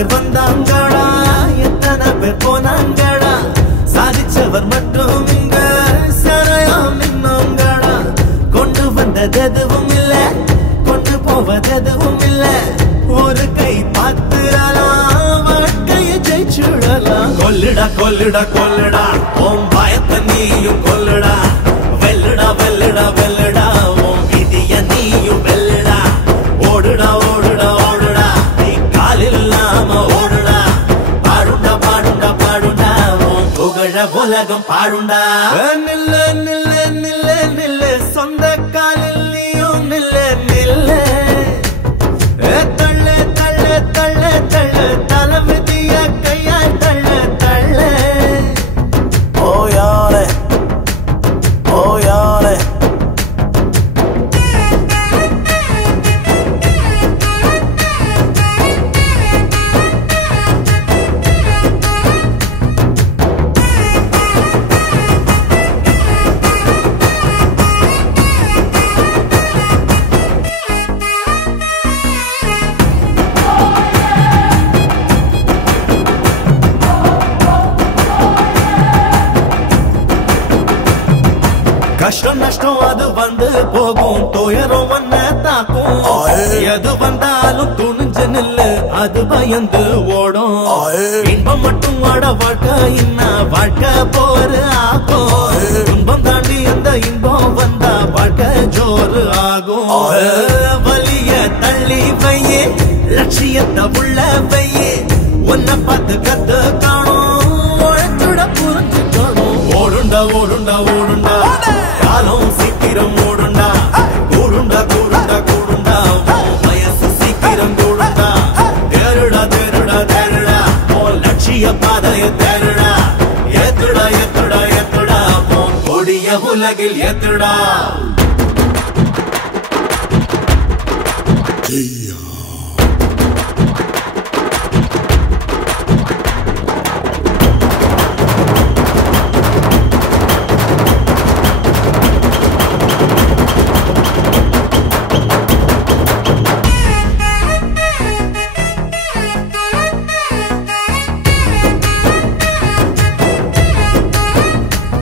பேர் வந்தாங்கடா எத்தனை பேர் போனாங்கடா சாதிச்சவர் மட்டும் இங்க சரையாம் இன்னுங்கடா கொண்டு வந்தது எதுவும் இல்ல கொண்டு போவது எதுவும் இல்ல ஒரு கை பாத்துடலாம் வாழ்க்கையை ஜெயிச்சுடலாம் கொல்லுடா கொல்லுடா கொல்லுடா உன் பயத்தை நீயும் கொல்லுடா வெல்லுடா வெல்லுடா வெல்லுடா உன் விதிய நீயும் வெல்லுடா ஓடுடா ஓடுடா ஓடுடா நீ கால் இல்லாம ஓடுடா பாடுண்டா பாடுண்டா பாடுண்டா உன் புகழ உலகம் பாடுண்டா நில்ல நில்ல நில்ல நில்ல சொந்த காலில் நீயும் நில்ல நில்ல தள்ள தள்ள தள்ள தள்ள தலைவிதிய கையால் தள்ள தள்ள ஓயாரே ஓயாரே கஷ்டம் நஷ்டம் அது வந்து போகும் துயரம் வந்த தாக்கும் எது வந்தாலும் துணிஞ்சு நில்லு அது பயந்து ஓடும் இன்பம் மட்டும் வாட வாழ்க்கை இன்ன வாழ்க்கை போரு ஆகும் துன்பம் தாண்டி அந்த இன்பம் வந்தா வாழ்க்கை ஜோறு ஆகும் வலிய தள்ளி வையே லட்சியத்தை உள்ள வையே உன்னை பார்த்து கத்து காணும் உழைச்சுட புரிஞ்சுக்கணும் ஓடுண்டா ஓடுண்டா ஓடுண்டா காலம் சீக்கிரம் ஓடுண்டா கூடுண்டா கூடுண்டா கூடுண்டா வயசு சீக்கிரம் கூடுண்டா தேருடா தேருடா தேருடா உன் லட்சிய பாதைய தேருடா ஏத்துடா ஏத்துடா ஏத்துடா உன் கொடிய உலகில் ஏத்துடா